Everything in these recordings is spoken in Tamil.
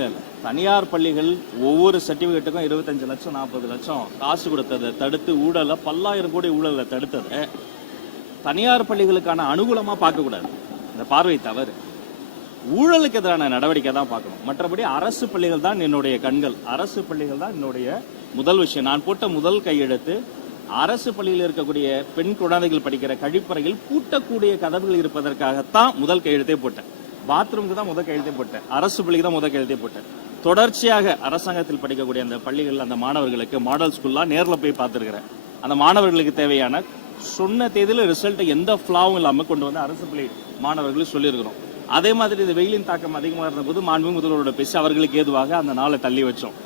இல்லை இல்லை, தனியார் பள்ளிகள் ஒவ்வொரு சர்டிஃபிகேட்டுக்கும் 25 லட்சம் 40 லட்சம் காசு கொடுத்ததை தடுத்து ஊழலை 10,000 கோடி ஊழலை தடுத்ததை தனியார் பள்ளிகளுக்கான அனுகூலமாக பார்க்கக்கூடாது. இந்த பார்வை தவறு. ஊழலுக்கு எதிரான நடவடிக்கை தான் பார்க்கணும். மற்றபடி அரசு பள்ளிகள் தான் என்னுடைய கண்கள், அரசு பள்ளிகள் தான் என்னுடைய முதல் விஷயம். நான் போட்ட முதல் கையெழுத்து அரசு பள்ளியில் இருக்கக்கூடிய பெண் குழந்தைகள் படிக்கிற கழிப்பறையில் பூட்டக்கூடிய கதவுகள் இருப்பதற்காகத்தான் முதல் கையெழுத்தே போட்டேன். பாத்ரூமுக்கு தான் முதல் கையெழுத்தே போட்டேன், அரசு பள்ளிக்கு தான் முதல் கையெழுத்தே போட்டேன். தொடர்ச்சியாக அரசாங்கத்தில் படிக்கக்கூடிய அந்த பள்ளிகள் அந்த மாணவர்களுக்கு மாடல் ஸ்கூல்லாம் நேரில் போய் பார்த்துருக்கிறேன். அந்த மாணவர்களுக்கு தேவையான சொன்ன தேதியில் ரிசல்ட்டை எந்த ஃப்ளாவும் இல்லாமல் கொண்டு வந்து அரசு பள்ளி மாணவர்கள் சொல்லியிருக்கிறோம். அதே மாதிரி இந்த வெயிலின் தாக்கம் அதிகமாக இருந்தபோது மாண்புமிகு முதல்வரோட பேசி அவர்களுக்கு ஏதுவாக அந்த நாளை தள்ளி வச்சோம்.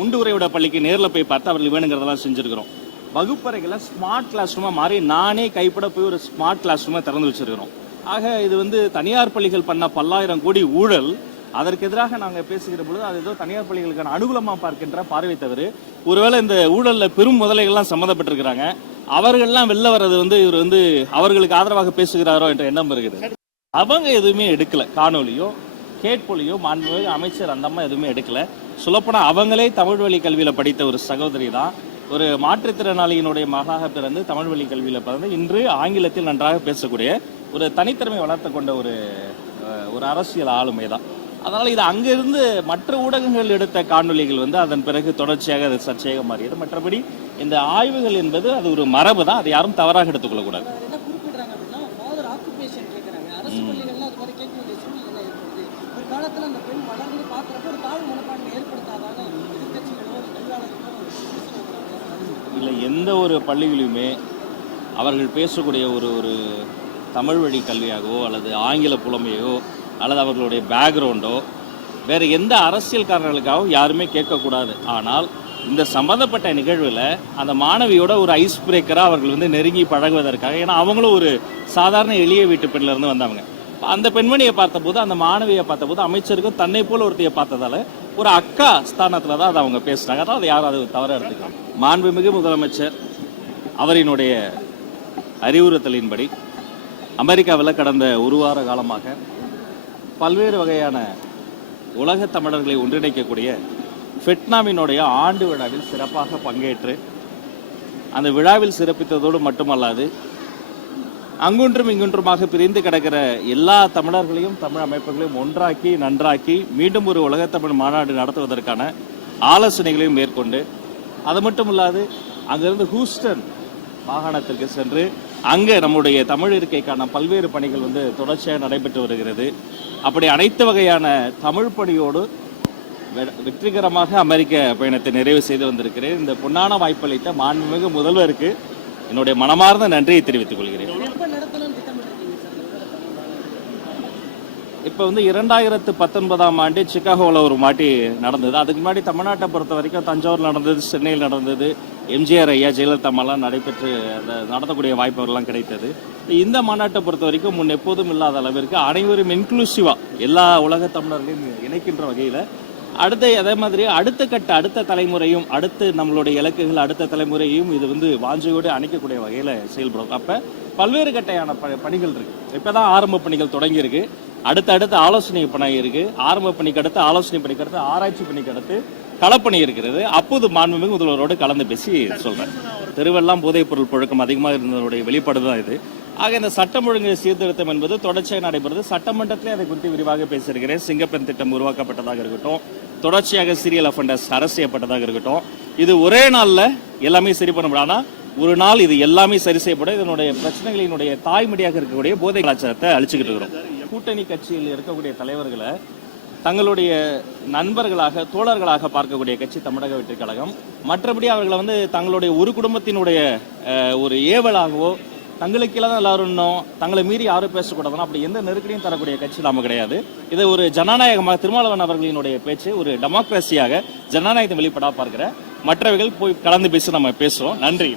உண்டு உறையோட பள்ளிக்கு நேரில் போய் பார்த்து அவர்களுக்கு வேணுங்கிறதெல்லாம் செஞ்சுருக்கிறோம். வகுப்பறைகளை ஸ்மார்ட் கிளாஸ் ரூமாக மாறி நானே கைப்பட போய் ஒரு ஸ்மார்ட் கிளாஸ் ரூமாக திறந்து வச்சிருக்கிறோம். ஆக இது வந்து தனியார் பள்ளிகள் பண்ண 10,000 கோடி ஊழல். அதற்கு எதிராக நாங்கள் பேசுகிற பொழுது அது ஏதோ தனியார் பள்ளிகளுக்கான அனுகூலமாக பார்க்கின்ற பார்வை தவிர, ஒருவேளை இந்த ஊழலில் பெரும் முதலைகள்லாம் சம்மந்தப்பட்டிருக்கிறாங்க, அவர்கள்லாம் வெளில வர்றது வந்து இவர் வந்து அவர்களுக்கு ஆதரவாக பேசுகிறாரோ என்ற எண்ணம் இருக்குது. அவங்க எதுவுமே எடுக்கல, காணொலியோ கேட்பொலியோ மாண்புமிகு அமைச்சர் அந்த அம்மா எதுவுமே எடுக்கல. சொல்லப்போனால் அவங்களே தமிழ் வழி கல்வியில் படித்த ஒரு சகோதரி தான். ஒரு மாற்றுத்திறனாளியினுடைய மகளாக பிறந்து தமிழ் வழி கல்வியில் பிறந்து இன்று ஆங்கிலத்தில் நன்றாக பேசக்கூடிய ஒரு தனித்திறமை வளர்த்து கொண்ட ஒரு அரசியல் ஆளுமை தான். அதனால் இது அங்கிருந்து மற்ற ஊடகங்கள் எடுத்த காணொலிகள் வந்து அதன் பிறகு தொடர்ச்சியாக அது சர்ச்சையாக மாறியது. மற்றபடி இந்த ஆய்வுகள் என்பது அது ஒரு மரபு தான், அதை யாரும் தவறாக எடுத்துக்கொள்ளக்கூடாது. இல்லை, எந்த ஒரு பள்ளிகளிலுமே அவர்கள் பேசக்கூடிய ஒரு தமிழ் வழி கல்வியாகவோ அல்லது ஆங்கில புலமையோ அல்லது அவர்களுடைய பேக்ரவுண்டோ வேறு எந்த அரசியல்காரர்களுக்காகவும் யாருமே கேட்கக்கூடாது. ஆனால் இந்த சம்பந்தப்பட்ட நிகழ்வில் அந்த மாணவியோட ஒரு ஐஸ் பிரேக்கராக அவர்கள் வந்து நெருங்கி பழகுவதற்காக, ஏன்னா அவங்களும் ஒரு சாதாரண எளிய வீட்டு பெண்ணிலிருந்து வந்தவங்க. அந்த பெண்மணியை பார்த்தபோது, அந்த மாணவியை பார்த்தபோது அமைச்சருக்கும் தன்னை போல ஒருத்தையை பார்த்ததால ஒரு அக்கா ஸ்தானத்தில் தான் அதை அவங்க பேசுனாங்க. அதான் அதை யாரும் அது தவற எடுத்துக்கலாம். மாண்புமிகு முதலமைச்சர் அவரினுடைய அறிவுறுத்தலின்படி அமெரிக்காவில் கடந்த ஒரு வார காலமாக பல்வேறு வகையான உலக தமிழர்களை ஒன்றிணைக்கக்கூடிய ஃபெட்னாவினுடைய ஆண்டு விழாவில் சிறப்பாக பங்கேற்று அந்த விழாவில் சிறப்பித்ததோடு மட்டுமல்லாது அங்குன்றும் இங்குன்றுமாக பிரிந்து கிடக்கிற எல்லா தமிழர்களையும் தமிழ் அமைப்புகளையும் ஒன்றாக்கி நன்றாக்கி மீண்டும் ஒரு உலகத்தமிழ் மாநாடு நடத்துவதற்கான ஆலோசனைகளையும் மேற்கொண்டு, அது மட்டும் இல்லாது அங்கிருந்து ஹூஸ்டன் மாகாணத்திற்கு சென்று அங்கே நம்முடைய தமிழ் இருக்கைக்கான பல்வேறு பணிகள் வந்து தொடர்ச்சியாக நடைபெற்று வருகிறது. அப்படி அனைத்து வகையான தமிழ் பணியோடு வெற்றிகரமாக அமெரிக்க பயணத்தை நிறைவு செய்து வந்திருக்கிறேன். இந்த பொன்னான வாய்ப்பளித்த மாண்புமிகு முதல்வருக்கு என்னுடைய மனமார்ந்த நன்றியை தெரிவித்துக் கொள்கிறேன். இப்போ வந்து 2019ஆம் ஆண்டு சிக்காகோவில் ஒரு மாட்டி நடந்தது. அதுக்கு முன்னாடி தமிழ்நாட்டை பொறுத்த வரைக்கும் தஞ்சாவூர் நடந்தது, சென்னையில் நடந்தது, எம்ஜிஆர் ஐயா ஜெயலலிதா அம்மாலாம் நடைபெற்று நடத்தக்கூடிய வாய்ப்புகள்லாம் கிடைத்தது. இந்த மாநாட்டை பொறுத்த வரைக்கும் முன் எப்போதும் இல்லாத அளவிற்கு அனைவரும் இன்க்ளூசிவாக எல்லா உலக தமிழர்களையும் இணைக்கின்ற வகையில் அதே மாதிரி அடுத்த தலைமுறையும் அடுத்து நம்மளுடைய இலக்குகள் அடுத்த தலைமுறையும் இது வந்து வாஞ்சையோடு அணைக்கக்கூடிய வகையில் செயல்படும். அப்போ பல்வேறு கட்டையான பணிகள் இருக்கு. இப்போதான் ஆரம்ப பணிகள் தொடங்கியிருக்கு. அடுத்த ஆலோசனை பணி இருக்கு. ஆரம்ப பணிக்கு அடுத்து ஆலோசனை பணிக்கு அடுத்து ஆராய்ச்சி பணிக்கு அடுத்து களப்பணி இருக்கிறது. அப்போது மாண்புமிகு முதல்வரோடு கலந்து பேசி சொல்றேன். தெருவெல்லாம் போதைப் பொருள் புழக்கம் அதிகமாக இருந்ததனுடைய வெளிப்பாடு தான் இது. ஆக இந்த சட்டம் ஒழுங்கு சீர்திருத்தம் என்பது தொடர்ச்சியாக நடைபெறுது. சட்டமன்றத்திலே அதை குறித்து விரிவாக பேசியிருக்கிறேன். சிங்கப்பெண் திட்டம் உருவாக்கப்பட்டதாக இருக்கட்டும், தொடர்ச்சியாக சீரியல் அஃபெண்டர்ஸ் அரசு செய்யப்பட்டதாக இருக்கட்டும், இது ஒரே நாளில் எல்லாமே சரி பண்ண முடியாது. ஒரு நாள் இது எல்லாமே சரி செய்யப்படும். இதனுடைய பிரச்சனைகளினுடைய தாய்மடியாக இருக்கக்கூடிய போதை கலாச்சாரத்தை அழிச்சுக்கிட்டு இருக்கிறோம். கூட்டணி கட்சியில் இருக்கக்கூடிய தலைவர்களை தங்களுடைய நண்பர்களாக தோழர்களாக பார்க்கக்கூடிய கட்சி தமிழக வெற்றி கழகம். மற்றபடி அவர்களை வந்து தங்களுடைய ஒரு குடும்பத்தினுடைய ஒரு ஏவலாகவோ தங்களுக்கு தான் எல்லாரும் இன்னும் தங்களை மீறி யாரும் பேசக்கூடாதுன்னா அப்படி எந்த நெருக்கடியும் தரக்கூடிய கட்சி நாம கிடையாது. இது ஒரு ஜனநாயகமாக திருமாவளவன் அவர்களினுடைய பேச்சு ஒரு டெமோக்ரஸியாக ஜனநாயகத்தை வெளிப்படா பார்க்கிற மற்றவர்கள் போய் கலந்து பேசி நம்ம பேசுவோம். நன்றி.